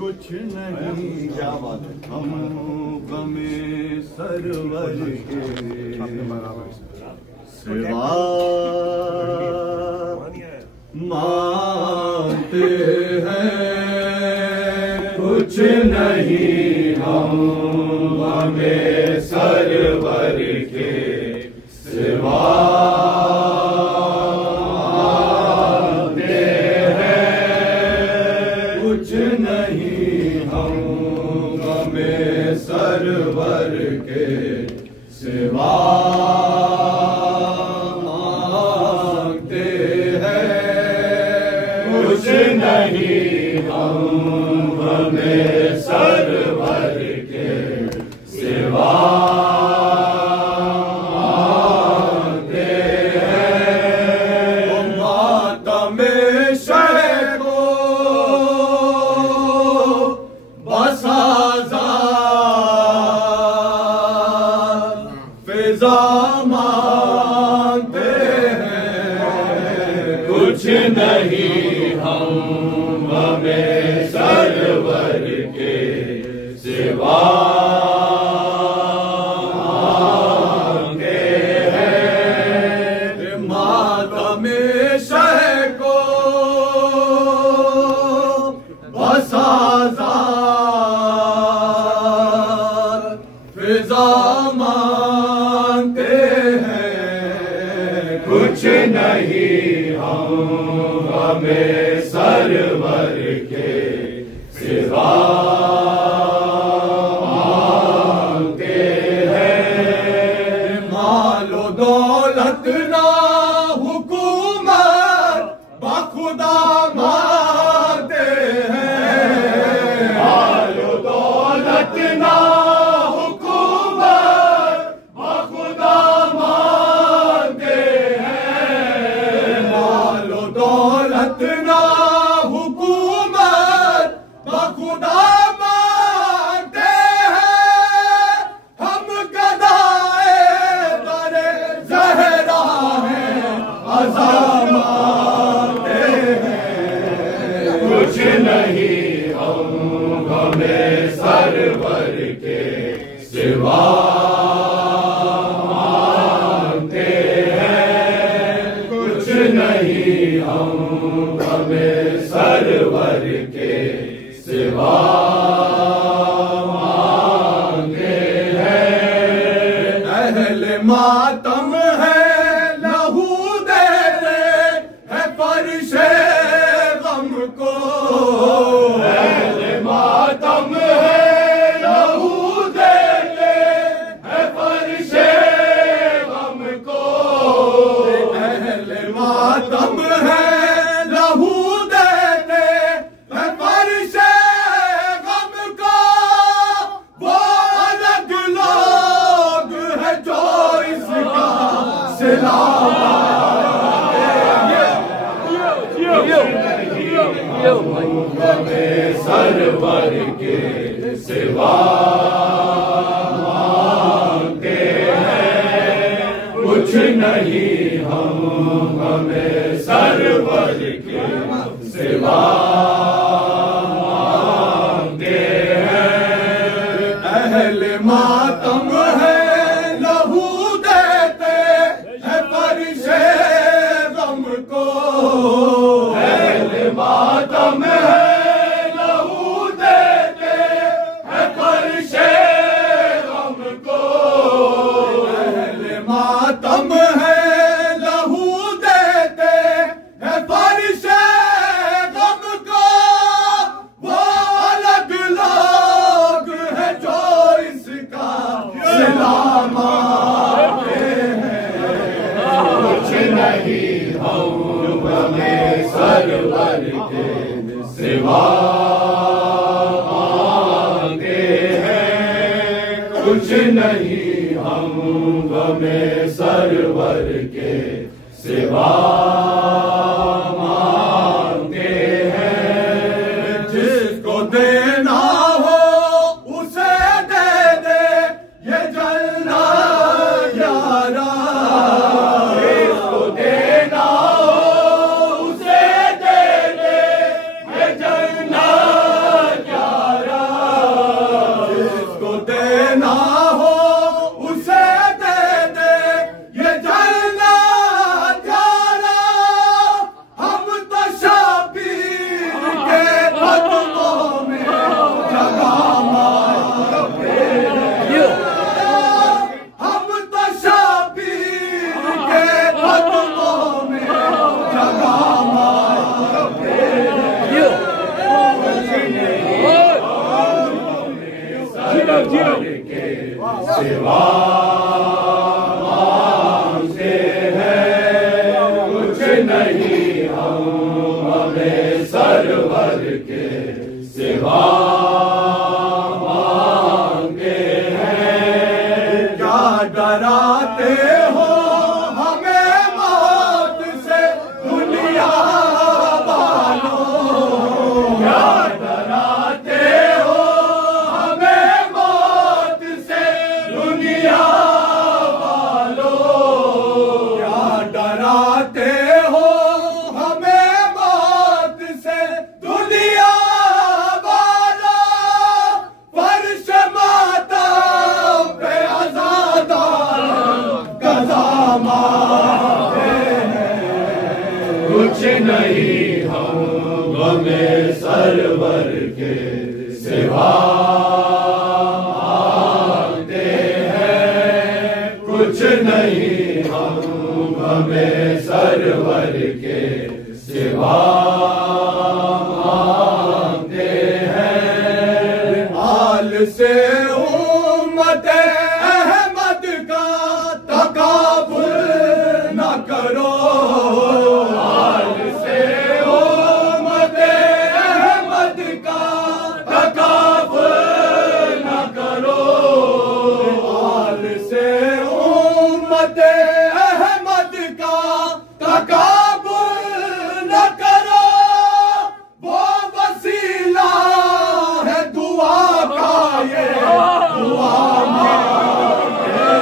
कुछ नहीं हम गमे सरवर के सिवा मानते हैं। कुछ नहीं हम गमे सरवर के सिवा सरवर के सिवा मांगते हैं। कुछ नहीं हम हमें सरवर के सिवा मांगते हैं। मातम शह को बसाजा मांगते हैं। कुछ नहीं हम हमें सरवर के सिवा मांगते हैं। मातम शह को बसाजा फिजा मांगते हैं। कुछ नहीं हम हमें सरवर के सिवा मांगते हैं। मालो दौलत ना हुकूमत बखुदा मांगते हैं। मालो दौलत ना ना हुकूमत बखुदा मांगते हैं। हम गदाए दरे ज़हरा हैं अज़ा मांगते हैं। कुछ नहीं हम हमें सरवर के सिवा मांगते हैं। कुछ नहीं हम हमें सरवर के सिवा मांगते हैं। अहले मातम है लहू देते है फर्शे गम को। अहले मातम है लहू देते है फर्शे गम को। अहले मातम है सरवर के सिवा मांगते हैं। कुछ नहीं हम हमें सरवर के सिवा मांगते हैं। अहले मातम है लहू देते है फर्शे गम को। अहले मातम है मातम है लहू देते है फर्शे गम नहीं हम में सरवर के सिवा मांगते हैं, कुछ नहीं हम में सरवर के सिवा मांगते हैं। जिसको देना हो उसे दे दे ये जलना यारा, जिसको देना हो उसे दे दे ये जलना यारा, जिसको देना हो उसे दे दे ये जलना यारा। हम तो शबीर के कदमों में जगह मांगते हैं, हम तो शबीर के कदमों में जगह मांगते हैं। सरवर के सिवा मांगते हैं, कुछ नहीं हम हमें सरवर के सिवा मांगते हैं। क्या डराते हो हमें मौत से दुनिया वालों, क्या डराते हो हमें मौत से दुनिया वालों, क्या डराते हो हमें मौत से दुनिया वालों। फर्श मातम पे आज़ादार क़ज़ा मांगते हैं, कुछ नहीं हम हमें सरवर के सिवा मांगते हैं, कुछ नहीं हम हमें सरवर के सिवा मांगते हैं। हाल से उम्मत अहमद का तकाबुल न करो, हाल से उम्मत अहमद का तकाबुल न करो, हाल से उम्मत अहमद का तकाबुल न करो। वो वसीला है दुआ का, ये दुआ मांगते हैं,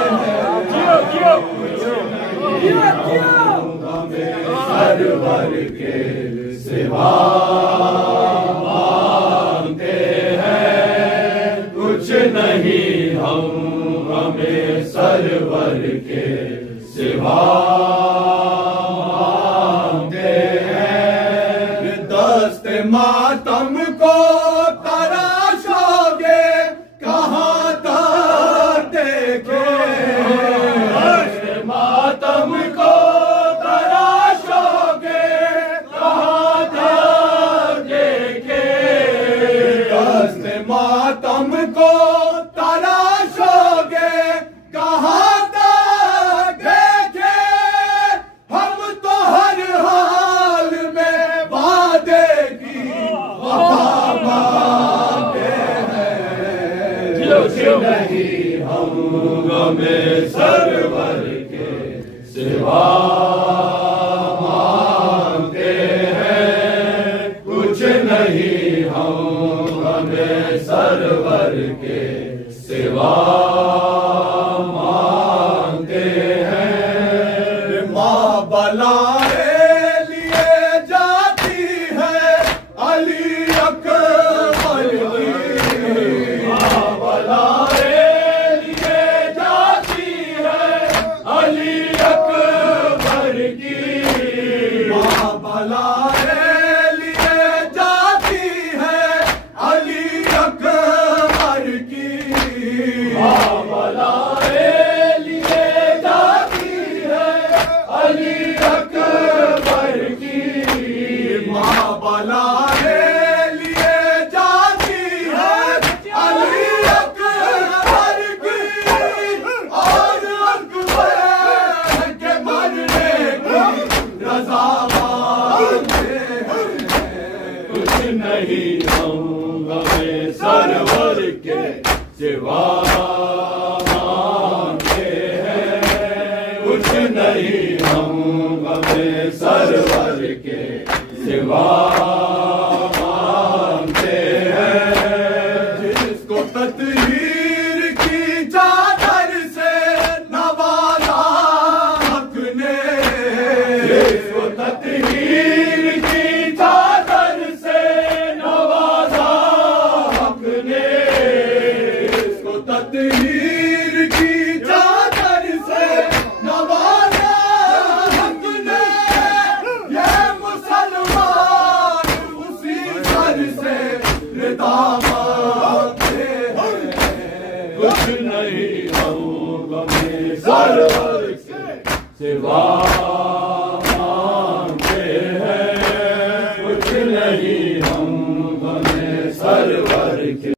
हमें सरवर के सिवा मांगते हैं, कुछ नहीं हम हमें सरवर के सिवा मांगते हैं। दस्ते मातम को तराशोगे कहाँ तक देखे, दस्ते मातम को तराशोगे कहाँ तक देखे, दस्ते मातम को तराशोगे कहाँ तक देखे। हम तो हर हाल में वादे की वफा मांगते हैं, कुछ नहीं हम हमें सरवर के सिवा मांगते हैं, कुछ नहीं हम हमें सरवर के सिवा मांगते हैं। माँ बलाए लिए जाती है अली अकबर की, माँ बलाए लिए जाती है अली अकबर की, माँ बलाए लिए जाती है अली अकबर की, माँ बलाए लिए जाती है अली अकबर नहीं हम हमें सरवर के सिवा मानते हैं। जिसको तत्हीर की चादर से नवाजा हक ने, जिसको तत्हीर की चादर से नवाजा हक ने, जिसको तत्हीर की चादर से नवाजा हक ने, ये मुसलमान उसी सर से रिदा मांगते हैं। कुछ नहीं हम हमें सरवर के सिवा मांगते हैं। कुछ नहीं हम हमें सरवर के